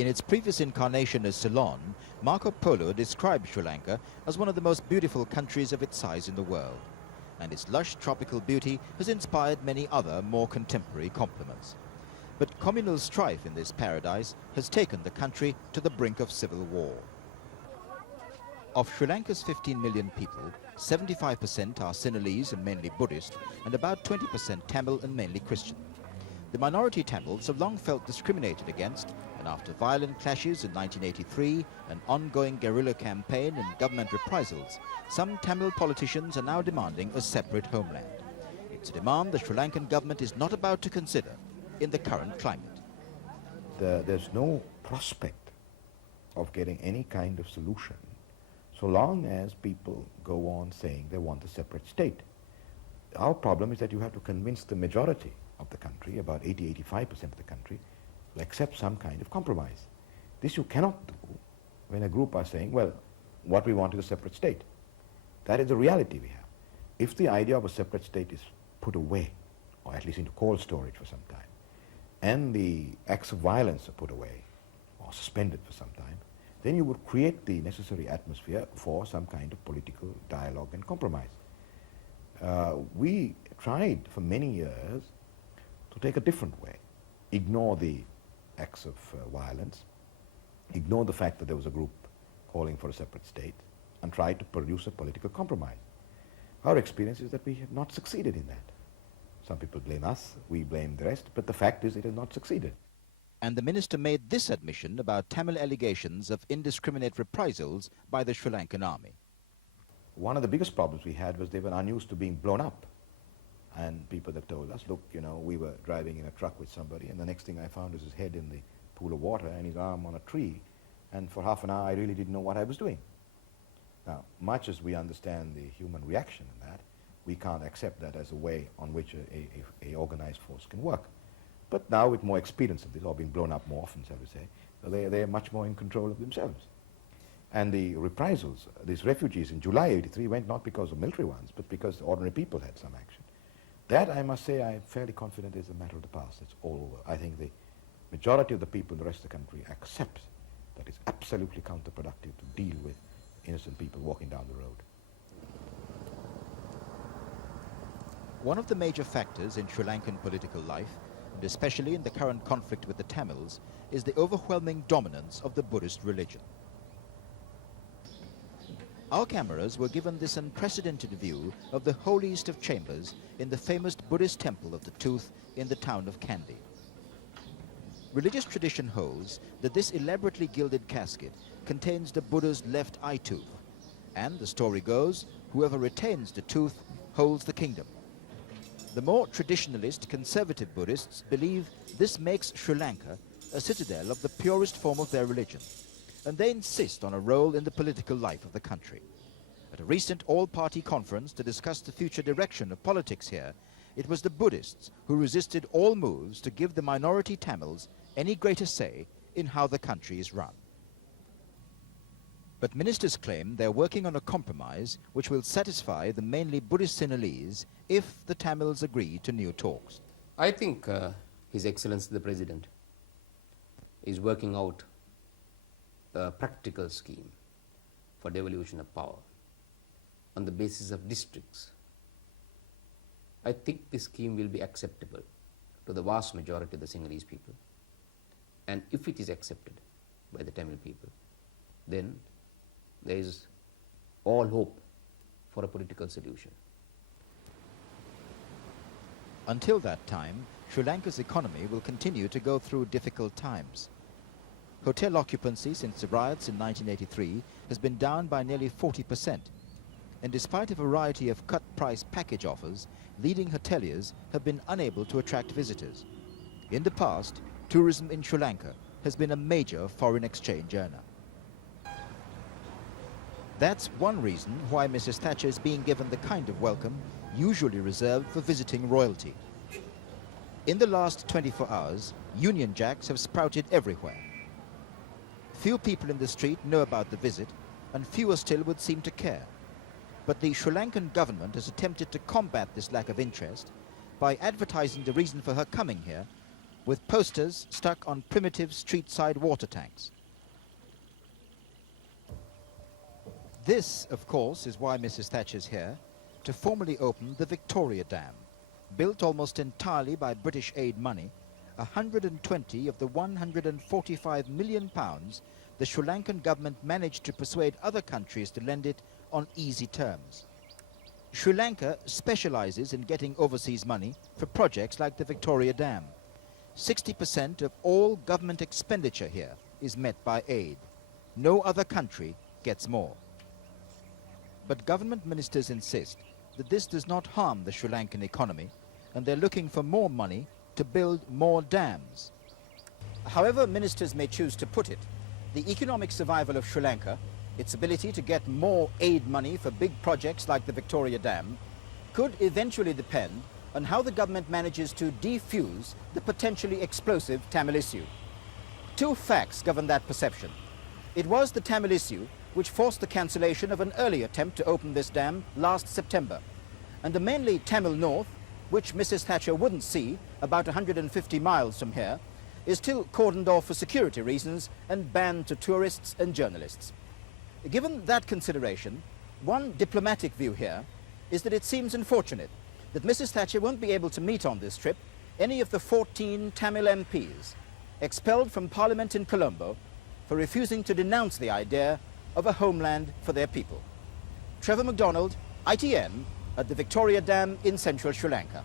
In its previous incarnation as Ceylon, Marco Polo described Sri Lanka as one of the most beautiful countries of its size in the world, and its lush tropical beauty has inspired many other more contemporary compliments. But communal strife in this paradise has taken the country to the brink of civil war. Of Sri Lanka's 15 million people, 75% are Sinhalese and mainly Buddhist, and about 20% Tamil and mainly Christian. The minority Tamils have long felt discriminated against, and after violent clashes in 1983, an ongoing guerrilla campaign and government reprisals, some Tamil politicians are now demanding a separate homeland. It's a demand the Sri Lankan government is not about to consider in the current climate. There's no prospect of getting any kind of solution so long as people go on saying they want a separate state. Our problem is that you have to convince the majority of the country, about 80–85% of the country, will accept some kind of compromise. This you cannot do when a group are saying, well, what we want is a separate state. That is the reality we have. If the idea of a separate state is put away, or at least into cold storage for some time, and the acts of violence are put away or suspended for some time, then you would create the necessary atmosphere for some kind of political dialogue and compromise. We tried for many years to take a different way, ignore the acts of violence, ignore the fact that there was a group calling for a separate state, and try to produce a political compromise. Our experience is that we have not succeeded in that. Some people blame us, we blame the rest, but the fact is it has not succeeded. And the minister made this admission about Tamil allegations of indiscriminate reprisals by the Sri Lankan army. One of the biggest problems we had was they were unused to being blown up. And people that told us, look, you know, we were driving in a truck with somebody, and the next thing I found was his head in the pool of water and his arm on a tree, and for half an hour I really didn't know what I was doing. Now, much as we understand the human reaction in that, we can't accept that as a way on which a organized force can work. But now, with more experience of this, or being blown up more often, shall we say, they're much more in control of themselves. And the reprisals, these refugees in July '83 went not because of military ones, but because ordinary people had some action. That, I must say, I'm fairly confident is a matter of the past. It's all over. I think the majority of the people in the rest of the country accept that it's absolutely counterproductive to deal with innocent people walking down the road. One of the major factors in Sri Lankan political life, and especially in the current conflict with the Tamils, is the overwhelming dominance of the Buddhist religion. Our cameras were given this unprecedented view of the holiest of chambers in the famous Buddhist temple of the Tooth in the town of Kandy. Religious tradition holds that this elaborately gilded casket contains the Buddha's left eye tooth, and the story goes, whoever retains the tooth holds the kingdom. The more traditionalist conservative Buddhists believe this makes Sri Lanka a citadel of the purest form of their religion, and they insist on a role in the political life of the country. At a recent all-party conference to discuss the future direction of politics here, it was the Buddhists who resisted all moves to give the minority Tamils any greater say in how the country is run. But ministers claim they're working on a compromise which will satisfy the mainly Buddhist Sinhalese if the Tamils agree to new talks. I think His Excellency the President is working out a practical scheme for devolution of power on the basis of districts. I think this scheme will be acceptable to the vast majority of the Sinhalese people. And if it is accepted by the Tamil people, then there is all hope for a political solution. Until that time, Sri Lanka's economy will continue to go through difficult times. Hotel occupancy since the riots in 1983 has been down by nearly 40%. And despite a variety of cut-price package offers, leading hoteliers have been unable to attract visitors. In the past, tourism in Sri Lanka has been a major foreign exchange earner. That's one reason why Mrs. Thatcher is being given the kind of welcome usually reserved for visiting royalty. In the last 24 hours, Union Jacks have sprouted everywhere. Few people in the street know about the visit, and fewer still would seem to care. But the Sri Lankan government has attempted to combat this lack of interest by advertising the reason for her coming here with posters stuck on primitive street-side water tanks. This, of course, is why Mrs. Thatcher's here, to formally open the Victoria Dam, built almost entirely by British aid money, 120 of the £145 million the Sri Lankan government managed to persuade other countries to lend it on easy terms. Sri Lanka specializes in getting overseas money for projects like the Victoria Dam. 60% of all government expenditure here is met by aid. No other country gets more. But government ministers insist that this does not harm the Sri Lankan economy, and they're looking for more money to build more dams. However ministers may choose to put it, the economic survival of Sri Lanka, its ability to get more aid money for big projects like the Victoria Dam, could eventually depend on how the government manages to defuse the potentially explosive Tamil issue. Two facts govern that perception. It was the Tamil issue which forced the cancellation of an early attempt to open this dam last September, and the mainly Tamil North, which Mrs. Thatcher wouldn't see about 150 miles from here, is still cordoned off for security reasons and banned to tourists and journalists. Given that consideration, one diplomatic view here is that it seems unfortunate that Mrs. Thatcher won't be able to meet on this trip any of the 14 Tamil MPs expelled from Parliament in Colombo for refusing to denounce the idea of a homeland for their people. Trevor MacDonald, ITN, at the Victoria Dam in central Sri Lanka.